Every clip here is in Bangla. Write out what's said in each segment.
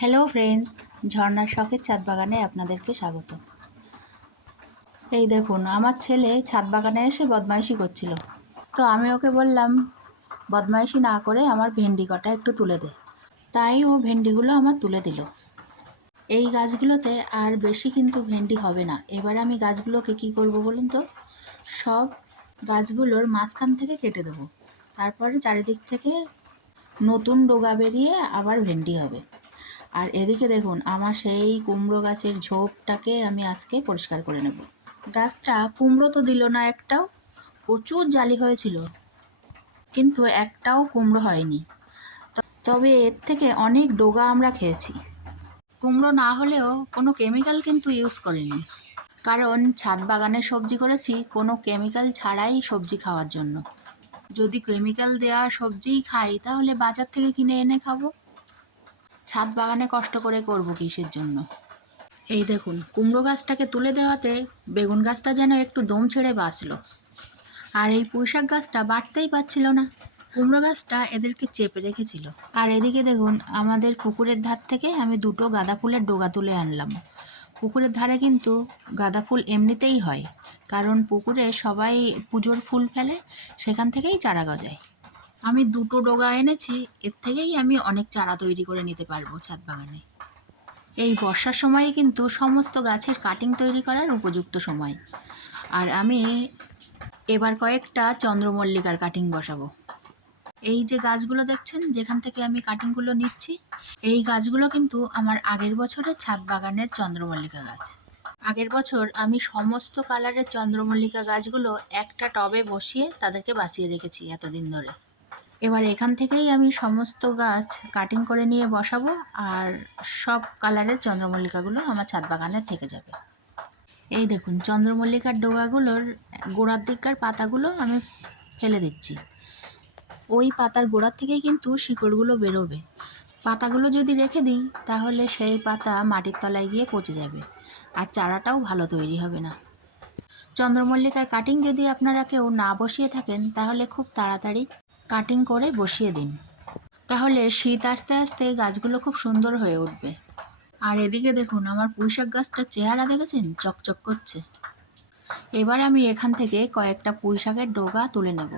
হ্যালো ফ্রেন্ডস, ঝর্ণার শখের ছাদ বাগানে আপনাদেরকে স্বাগত। এই দেখুন, আমার ছেলে ছাদ বাগানে এসে বদমাইশি করছিল। তো আমি ওকে বললাম বদমাইশি না করে আমার ভেন্ডি কটা একটু তুলে দে। তাই ও ভেন্ডিগুলো আমার তুলে দিল। এই গাছগুলোতে আর বেশি কিন্তু ভেন্ডি হবে না। এবার আমি গাছগুলোকে কি করব বলুন তো, সব গাছগুলোর মাঝখান থেকে কেটে দেবো। তারপরে চারিদিক থেকে নতুন ডগা বেরিয়ে আবার ভেন্ডি হবে। আর এদিকে দেখুন, আমার সেই কুমড়ো গাছের ঝোপটাকে আমি আজকে পরিষ্কার করে নেব। গাছটা কুমড়ো তো দিল না একটাও, প্রচুর জালি হয়েছিল, কিন্তু একটাও কুমড়ো হয়নি। তবে এর থেকে অনেক ডগা আমরা খেয়েছি। কুমড়ো না হলেও কোনো কেমিক্যাল কিন্তু ইউজ করিনি, কারণ ছাদ বাগানে সবজি করেছি কোনো কেমিক্যাল ছাড়াই সবজি খাওয়ার জন্য। যদি কেমিক্যাল দেওয়া সবজিই খাই তাহলে বাজার থেকে কিনে এনে খাবো। ছাদ বাগানে কষ্ট করে করব কিসের জন্য? এই দেখুন, কুমড়ো গাছটাকে তুলে দেওয়াতে বেগুন গাছটা যেন একটু দম ছেড়ে বাঁচলো। আর এই পুঁইশাক গাছটা বাড়তেই পারছিল না, কুমড়ো গাছটা এদেরকে চেপে রেখেছিল। আর এদিকে দেখুন, আমাদের পুকুরের ধার থেকে আমি দুটো গাঁদা ফুলের ডগা তুলে আনলাম। পুকুরের ধারে কিন্তু গাঁদা ফুল এমনিতেই হয়, কারণ পুকুরে সবাই পুজোর ফুল ফেলে, সেখান থেকেই চারা গজায়। আমি দুটো ডগা এনেছি, এর থেকেই আমি অনেক চারা তৈরি করে নিতে পারবো ছাদ বাগানে। এই বর্ষার সময়ে কিন্তু সমস্ত গাছের কাটিং তৈরি করার উপযুক্ত সময়। আর আমি এবার কয়েকটা চন্দ্রমল্লিকার কাটিং বসাবো। এই যে গাছগুলো দেখছেন, যেখান থেকে আমি কাটিংগুলো নিচ্ছি, এই গাছগুলো কিন্তু আমার আগের বছরের ছাদ বাগানের চন্দ্রমল্লিকা গাছ। আগের বছর আমি সমস্ত কালারের চন্দ্রমল্লিকা গাছগুলো একটা টবে বসিয়ে তাদেরকে বাঁচিয়ে রেখেছি এতদিন ধরে। এবার এখান থেকেই আমি সমস্ত গাছ কাটিং করে নিয়ে বসাবো, আর সব কালারের চন্দ্রমল্লিকাগুলো আমার ছাদ বাগানে থেকে যাবে। এই দেখুন, চন্দ্রমল্লিকার ডগাগুলোর গোড়ার দিককার পাতাগুলো আমি ফেলে দিচ্ছি। ওই পাতার গোড়ার থেকেই কিন্তু শিকড়গুলো বেরোবে। পাতাগুলো যদি রেখে দিই তাহলে সেই পাতা মাটির তলায় গিয়ে পচে যাবে, আর চারাটাও ভালো তৈরি হবে না। চন্দ্রমল্লিকার কাটিং যদি আপনারা কেউ না বসিয়ে থাকেন তাহলে খুব তাড়াতাড়ি কাটিং করে বসিয়ে দিন, তাহলে শীত আস্তে আস্তে গাছগুলো খুব সুন্দর হয়ে উঠবে। আর এদিকে দেখুন, আমার পুঁইশাক গাছটার চেহারা দেখেছেন, চকচক করছে। এবার আমি এখান থেকে কয়েকটা পুঁইশাকের ডগা তুলে নেব।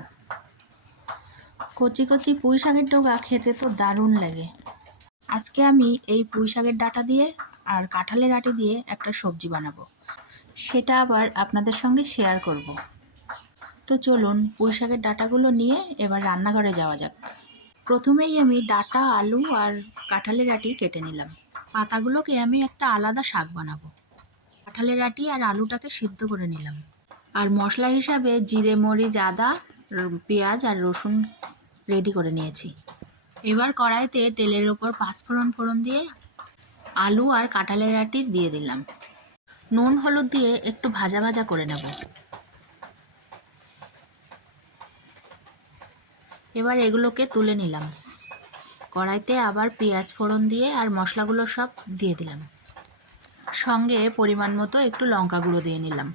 কচি কচি পুঁইশাকের ডগা খেতে তো দারুণ লাগে। আজকে আমি এই পুঁইশাকের ডাঁটা দিয়ে আর কাঁঠালের আটি দিয়ে একটা সবজি বানাবো, সেটা আবার আপনাদের সঙ্গে শেয়ার করব। তো চলুন পুঁইশাকের ডাঁটাগুলো নিয়ে এবার রান্নাঘরে যাওয়া যাক। প্রথমেই আমি ডাঁটা, আলু আর কাঁঠালের আটি কেটে নিলাম। পাতাগুলোকে আমি একটা আলাদা শাক বানাবো। কাঁঠালের আটি আর আলুটাকে সিদ্ধ করে নিলাম। আর মশলা হিসাবে জিরে, মরিচ, আদা, পেঁয়াজ আর রসুন রেডি করে নিয়েছি। এবার কড়াইতে তেলের ওপর পাঁচফোড়ন ফোড়ন দিয়ে আলু আর কাঁঠালের আটি দিয়ে দিলাম। নুন হলুদ দিয়ে একটু ভাজা ভাজা করে নেব। এবার এগুলোকে তুলে নিলাম। কড়াইতে আবার পেঁয়াজ ফোড়ন দিয়ে আর মশলাগুলো সব দিয়ে দিলাম। সঙ্গে পরিমাণ মতো একটু লঙ্কা গুঁড়ো দিয়ে নিলাম।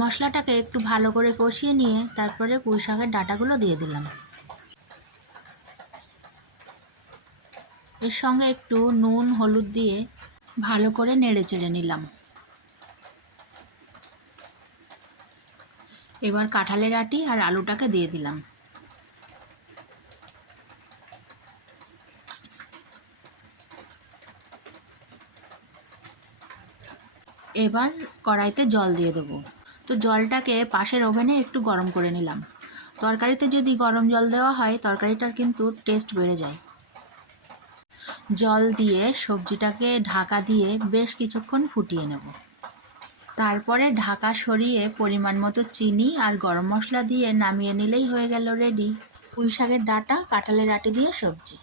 মশলাটাকে একটু ভালো করে কষিয়ে নিয়ে তারপরে পুঁইশাকের ডাঁটাগুলো দিয়ে দিলাম। এর সঙ্গে একটু নুন হলুদ দিয়ে ভালো করে নেড়ে চেড়ে নিলাম। এবার কাঁঠালের আটি আর আলুটাকে দিয়ে দিলাম। এবার কড়াইতে জল দিয়ে দেবো। তো জলটাকে পাশের ওভেনে একটু গরম করে নিলাম। তরকারিতে যদি গরম জল দেওয়া হয় তরকারিটার কিন্তু টেস্ট বেড়ে যায়। জল দিয়ে সবজিটাকে ঢাকা দিয়ে বেশ কিছুক্ষণ ফুটিয়ে নেব। তারপরে ঢাকা সরিয়ে পরিমাণ মতো চিনি আর গরম মশলা দিয়ে নামিয়ে নিলেই হয়ে গেল রেডি পুঁইশাকের ডাঁটা, কাঁঠালের আটি দিয়ে সবজি।